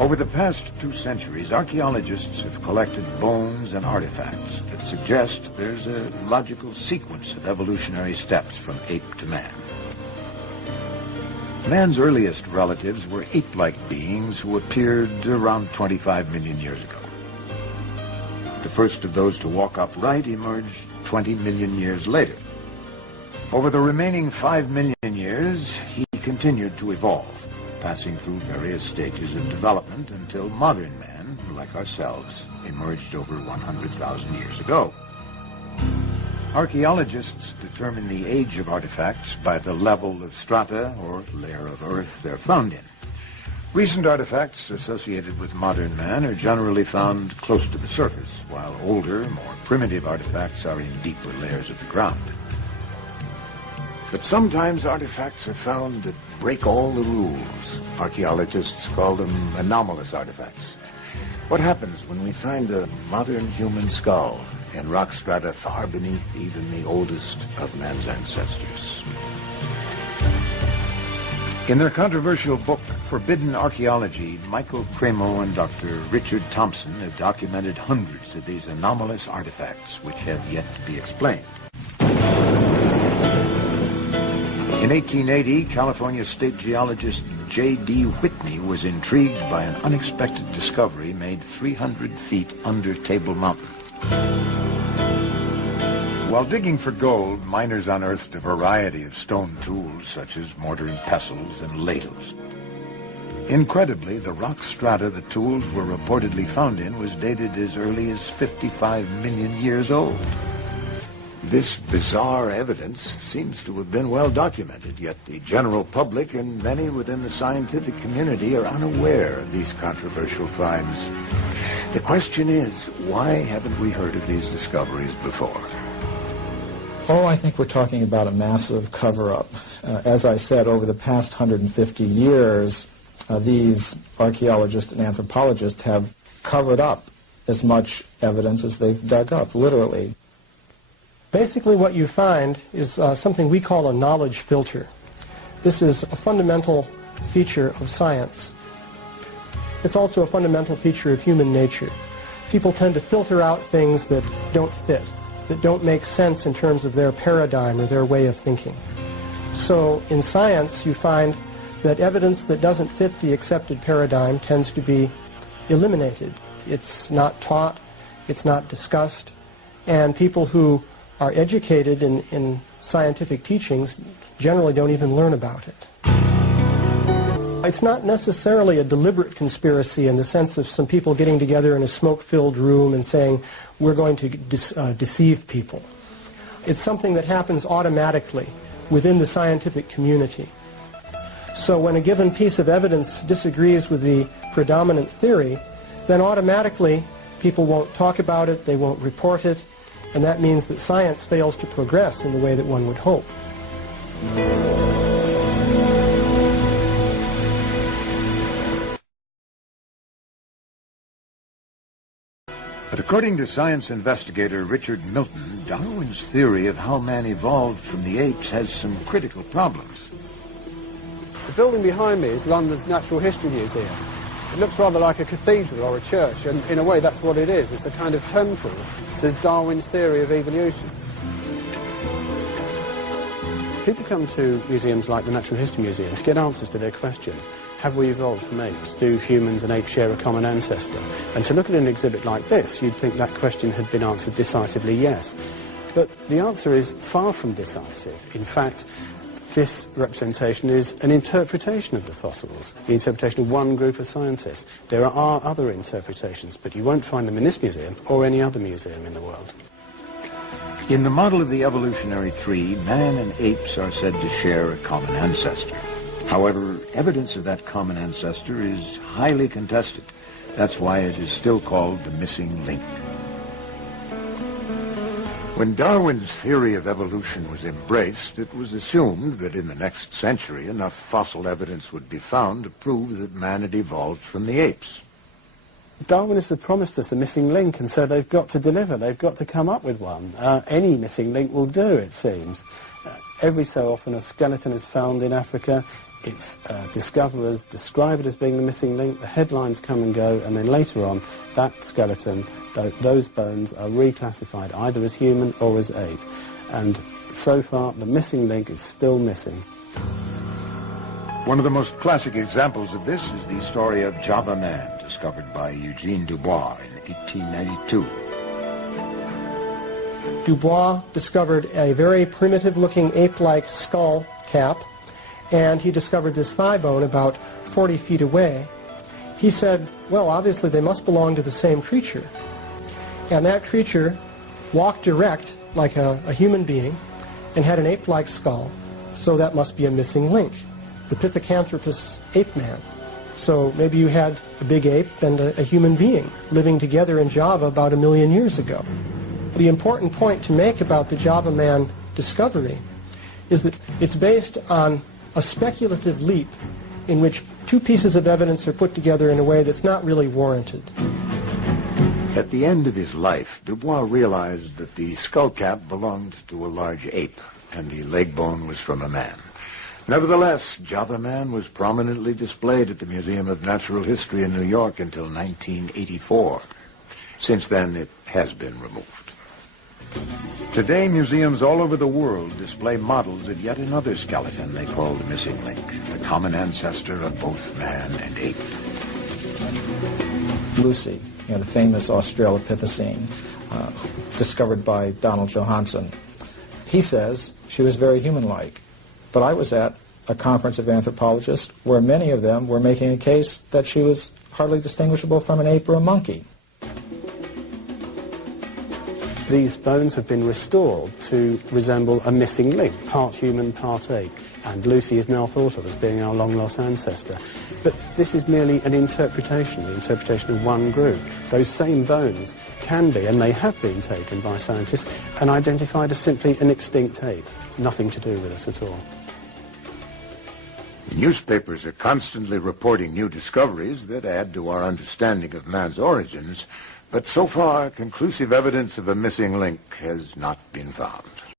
Over the past 2 centuries, archaeologists have collected bones and artifacts that suggest there's a logical sequence of evolutionary steps from ape to man. Man's earliest relatives were ape-like beings who appeared around 25 million years ago. The first of those to walk upright emerged 20 million years later. Over the remaining 5 million years, he continued to evolve, passing through various stages of development until modern man, like ourselves, emerged over 100,000 years ago. Archaeologists determine the age of artifacts by the level of strata or layer of earth they're found in. Recent artifacts associated with modern man are generally found close to the surface, while older, more primitive artifacts are in deeper layers of the ground. But sometimes artifacts are found that break all the rules. Archaeologists call them anomalous artifacts. What happens when we find a modern human skull in rock strata far beneath even the oldest of man's ancestors? In their controversial book, Forbidden Archaeology, Michael Cremo and Dr. Richard Thompson have documented hundreds of these anomalous artifacts which have yet to be explained. In 1880, California state geologist J.D. Whitney was intrigued by an unexpected discovery made 300 feet under Table Mountain. While digging for gold, miners unearthed a variety of stone tools such as mortar and pestles and ladles. Incredibly, the rock strata the tools were reportedly found in was dated as early as 55 million years old. This bizarre evidence seems to have been well documented, yet the general public and many within the scientific community are unaware of these controversial finds. The question is, why haven't we heard of these discoveries before? Oh, I think we're talking about a massive cover-up. As I said, over the past 150 years, these archaeologists and anthropologists have covered up as much evidence as they've dug up, literally. Basically what you find is something we call a knowledge filter. This is a fundamental feature of science. It's also a fundamental feature of human nature. People tend to filter out things that don't fit, that don't make sense in terms of their paradigm or their way of thinking. So in science you find that evidence that doesn't fit the accepted paradigm tends to be eliminated. It's not taught, it's not discussed, and people who are educated in scientific teachings generally don't even learn about it. It's not necessarily a deliberate conspiracy in the sense of some people getting together in a smoke-filled room and saying, we're going to deceive people. It's something that happens automatically within the scientific community. So when a given piece of evidence disagrees with the predominant theory, then automatically people won't talk about it, they won't report it, and that means that science fails to progress in the way that one would hope. But according to science investigator Richard Milton, Darwin's theory of how man evolved from the apes has some critical problems. The building behind me is London's Natural History Museum. It looks rather like a cathedral or a church, and in a way that's what it is. It's a kind of temple to Darwin's theory of evolution. People come to museums like the Natural History Museum to get answers to their question, have we evolved from apes? Do humans and apes share a common ancestor? And to look at an exhibit like this, you'd think that question had been answered decisively yes. But the answer is far from decisive. In fact, this representation is an interpretation of the fossils, the interpretation of one group of scientists. There are other interpretations, but you won't find them in this museum or any other museum in the world. In the model of the evolutionary tree, man and apes are said to share a common ancestor. However, evidence of that common ancestor is highly contested. That's why it is still called the missing link. When Darwin's theory of evolution was embraced, it was assumed that in the next century enough fossil evidence would be found to prove that man had evolved from the apes. Darwinists have promised us a missing link, and so they've got to deliver. They've got to come up with one. Any missing link will do, it seems. Every so often a skeleton is found in Africa. its discoverers describe it as being the missing link, the headlines come and go, and then later on, that skeleton, those bones are reclassified either as human or as ape. And so far, the missing link is still missing. One of the most classic examples of this is the story of Java Man, discovered by Eugene Dubois in 1892. Dubois discovered a very primitive-looking ape-like skull cap, and he discovered this thigh bone about 40 feet away. He said, well, obviously they must belong to the same creature. And that creature walked erect like a human being and had an ape-like skull, so that must be a missing link, the Pithecanthropus ape man. So maybe you had a big ape and a human being living together in Java about 1 million years ago. The important point to make about the Java man discovery is that it's based on a speculative leap in which two pieces of evidence are put together in a way that's not really warranted. At the end of his life, Dubois realized that the skull cap belonged to a large ape, and the leg bone was from a man. Nevertheless, Java Man was prominently displayed at the Museum of Natural History in New York until 1984. Since then, it has been removed. Today, museums all over the world display models of yet another skeleton they call the missing link, the common ancestor of both man and ape. Lucy, the famous Australopithecine, discovered by Donald Johanson. He says she was very human-like. But I was at a conference of anthropologists where many of them were making a case that she was hardly distinguishable from an ape or a monkey. These bones have been restored to resemble a missing link, part human, part ape, and Lucy is now thought of as being our long-lost ancestor. But this is merely an interpretation, the interpretation of one group. Those same bones can be, and they have been taken by scientists, and identified as simply an extinct ape. Nothing to do with us at all. Newspapers are constantly reporting new discoveries that add to our understanding of man's origins, but so far, conclusive evidence of a missing link has not been found.